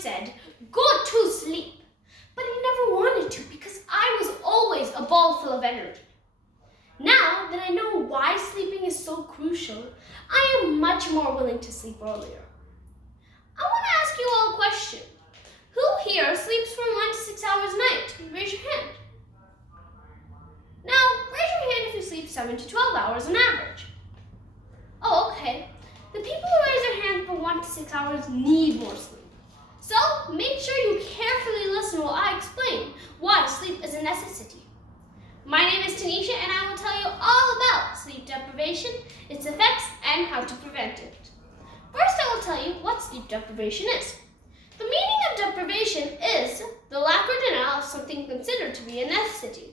said, "Go to sleep." But I never wanted to because I was always a ball full of energy. Now that I know why sleeping is so crucial, I am much more willing to sleep earlier. I want to ask you all a question. Who here sleeps from 1 to 6 hours a night? Raise your hand. Now, raise your hand if you sleep 7 to 12 hours on average. Oh, okay. The people who raise their hand for 1 to 6 hours need more sleep. So, make sure you carefully listen while I explain why sleep is a necessity. My name is Tanisha and I will tell you all about sleep deprivation, its effects, and how to prevent it. First, I will tell you what sleep deprivation is. The meaning of deprivation is the lack or denial of something considered to be a necessity.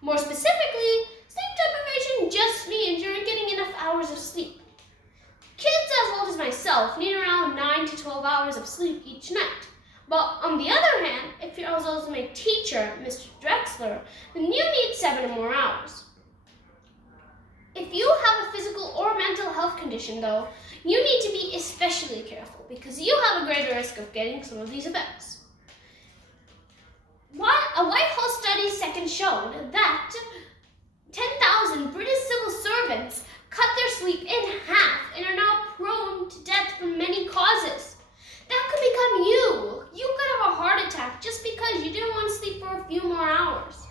More specifically, sleep deprivation just means you're not getting enough hours of sleep. Kids as old as myself need around 9 to 12 hours of sleep each night. But on the other hand, if you're as old as my teacher, Mr. Drexler, then you need 7 or more hours. If you have a physical or mental health condition though, you need to be especially careful because you have a greater risk of getting some of these effects. A Whitehall study second showed that 10,000 British civil servants cut their sleep in half and are now prone to death from many causes. That could become you. You could have a heart attack just because you didn't want to sleep for a few more hours.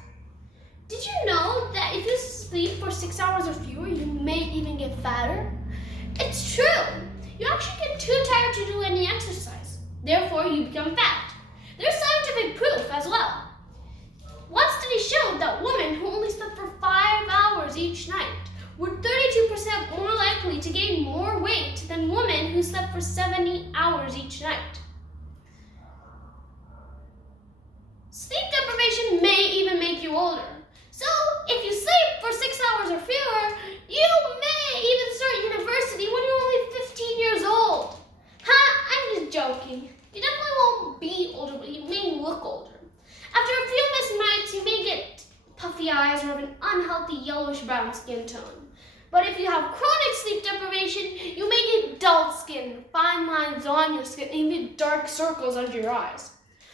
Did you know that if you sleep for 6 hours or fewer, you may even get fatter? It's true. You actually get too tired to do any exercise. Therefore, you become fat. There's scientific proof as well. One study showed that women who only slept for 5 hours each night were 32% more likely to gain more weight than women who slept for 70 hours each night. Sleep deprivation may even make you older. So, if you sleep for 6 hours or fewer, you may even start university when you're only 15 years old. I'm just joking. You definitely won't be older, but you may look older. After a few missed nights, you may get puffy eyes or have an unhealthy yellowish-brown skin tone. But if you have chronic sleep deprivation, you may get dull skin, fine lines on your skin, and even dark circles under your eyes.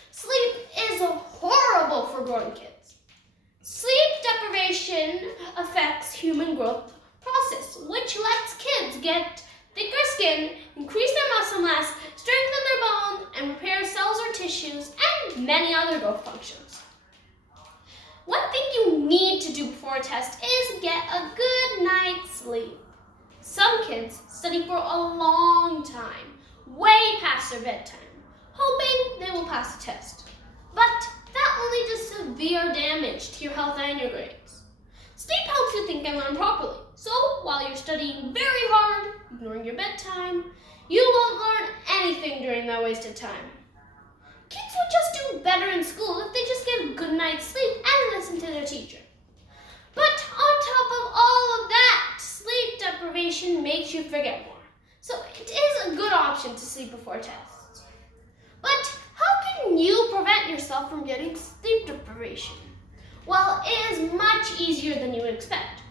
Sleep is horrible for growing kids. Sleep deprivation affects human growth process, which lets kids get thicker skin, increase their muscle mass, strengthen their bones, and repair cells or tissues, and many other growth functions. One thing you need to do before a test is get a good night's sleep. Some kids study for a long time, way past their bedtime, hoping they will pass the test. But that only does severe damage to your health and your grades. Sleep helps you think and learn properly. So while you're studying very hard, ignoring your bedtime, you won't learn anything during that wasted time. Kids will just do better in school if they just get a good night's sleep and listen to their teacher. But on top of all of that, sleep deprivation makes you forget more. So it is a good option to sleep before tests. But how can you prevent yourself from getting sleep deprivation? Well, it is much easier than you would expect.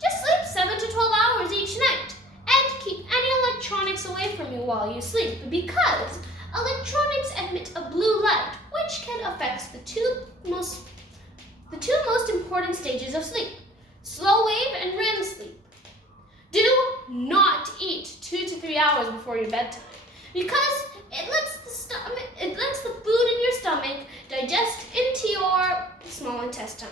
Just sleep 7 to 12 hours each night and keep any electronics away from you while you sleep because electronics emit a blue light which can affect the two most important stages of sleep, slow wave and REM sleep. Do not eat 2 to 3 hours before your bedtime because it lets the food in your stomach digest into your small intestine.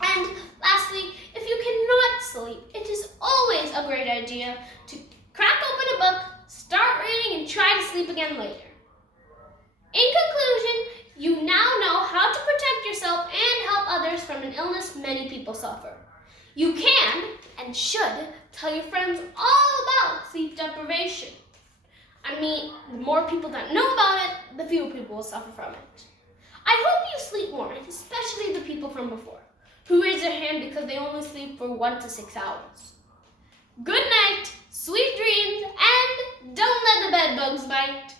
And lastly, if you cannot sleep, it is always a great idea to crack open a book, start reading, and try to sleep again later. In conclusion, you now know how to protect yourself and help others from an illness many people suffer. You can and should tell your friends all about sleep deprivation. The more people that know about it, the fewer people will suffer from it. I hope you sleep more, especially the people from before, who raise their hand because they only sleep for 1 to 6 hours. Good night, sweet dreams, and don't let the bed bugs bite.